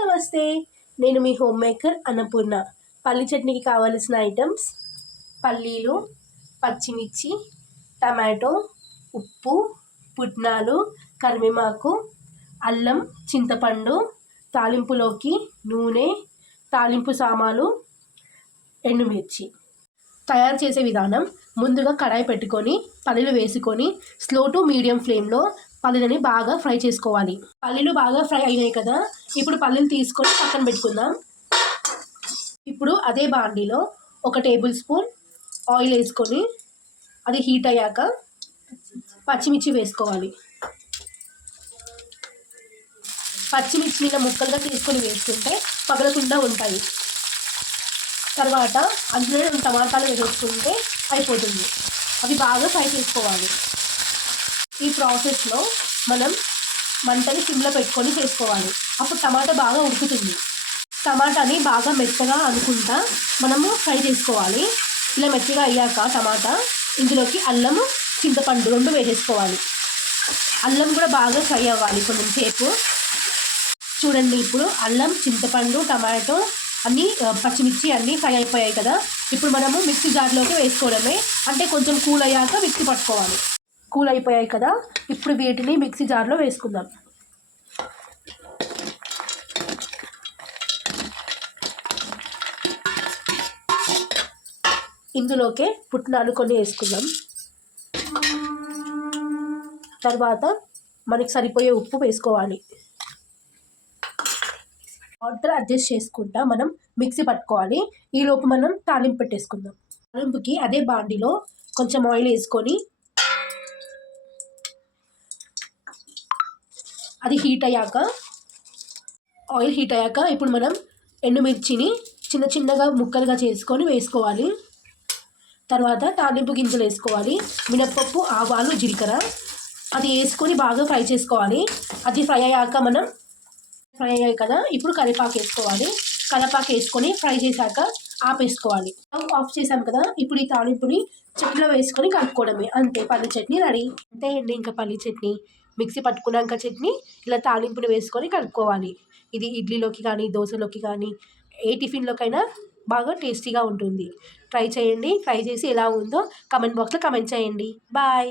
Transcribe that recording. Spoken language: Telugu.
నమస్తే నేను మీ హోమ్ మేకర్ అన్నపూర్ణ. పల్లి చట్నీకి కావలసిన ఐటమ్స్ పల్లీలు పచ్చిమిర్చి టమాటో ఉప్పు పుట్నాలు కరివేమాకు అల్లం చింతపండు తాలింపులోకి నూనె తాలింపు సామాలు ఎండుమిర్చి. తయారు చేసే విధానం ముందుగా కడాయి పెట్టుకొని పల్లీలు వేసుకొని స్లో టు మీడియం ఫ్లేమ్లో పల్లీలని బాగా ఫ్రై చేసుకోవాలి. పల్లీలు బాగా ఫ్రై అయినాయి కదా ఇప్పుడు పల్లీలు తీసుకొని పక్కన పెట్టుకుందాం. ఇప్పుడు అదే బాండీలో ఒక టేబుల్ స్పూన్ ఆయిల్ వేసుకొని అది హీట్ అయ్యాక పచ్చిమిర్చి వేసుకోవాలి. పచ్చిమిర్చి మీద ముక్కలుగా తీసుకొని వేసుకుంటే పగలకుండా ఉంటాయి. తర్వాత అందులో టమాటాలు వేసుకుంటే అయిపోతుంది. అవి బాగా ఫ్రై చేసుకోవాలి. ఈ ప్రాసెస్లో మనం మంటని సిమ్లో పెట్టుకొని చేసుకోవాలి. అప్పుడు టమాటా బాగా ఉడుకుతుంది. టమాటాని బాగా మెత్తగా అనుకుంటా మనము ఫ్రై చేసుకోవాలి. ఇలా మెత్తగా అయ్యాక టమాటా ఇందులోకి అల్లము చింతపండు రెండు వేసేసుకోవాలి. అల్లం కూడా బాగా ఫ్రై అవ్వాలి కొంచెంసేపు. చూడండి ఇప్పుడు అల్లం చింతపండు టమాటో అన్నీ పచ్చిమిర్చి అన్నీ ఫ్రై అయిపోయాయి కదా. ఇప్పుడు మనము మిక్సీ జార్లోకి వేసుకోవడమే. అంటే కొంచెం కూల్ అయ్యాక మిక్సీ పట్టుకోవాలి. కూల్ అయిపోయాయి కదా ఇప్పుడు వీటిని మిక్సీ జార్లో వేసుకుందాం. ఇందులోకే పుట్నాలు కొన్ని వేసుకుందాం. తర్వాత మనకి సరిపోయే ఉప్పు వేసుకోవాలి. వాటర్ అడ్జస్ట్ చేసుకుంటా మనం మిక్సీ పట్టుకోవాలి. ఈలోపు మనం తాలింపు పెట్టేసుకుందాం. తాలింపుకి అదే బాండిలో కొంచెం ఆయిల్ వేసుకొని అది హీట్ అయ్యాక ఆయిల్ హీట్ అయ్యాక ఇప్పుడు మనం ఎండుమిర్చిని చిన్న చిన్నగా ముక్కలుగా చేసుకొని వేసుకోవాలి. తర్వాత తాలింపు గింజలు వేసుకోవాలి. మినప్పప్పు ఆవాలు జీలకర్ర అది వేసుకొని బాగా ఫ్రై చేసుకోవాలి. అది ఫ్రై అయ్యాక మనం ఫ్రై అయ్యాయి కదా ఇప్పుడు కరివేపాకు వేసుకోవాలి. కరివేపాకు వేసుకొని ఫ్రై చేశాక ఆపేసుకోవాలి. ఆఫ్ చేసాం కదా ఇప్పుడు ఈ తాలింపుని చెట్లో వేసుకొని కలుపుకోవడమే. అంతే పల్లి చట్నీ రెడీ. అంతే అండి ఇంకా పల్లి చట్నీ. మిక్సీ పట్టుకున్నాక చట్నీ ఇలా తాలింపుని వేసుకొని కలుపుకోవాలి. ఇది ఇడ్లీలోకి కానీ దోశలోకి కానీ ఏ టిఫిన్లోకైనా బాగా టేస్టీగా ఉంటుంది. ట్రై చేయండి. ట్రై చేసి ఎలా ఉందో కమెంట్ బాక్స్లో కమెంట్ చేయండి. బాయ్.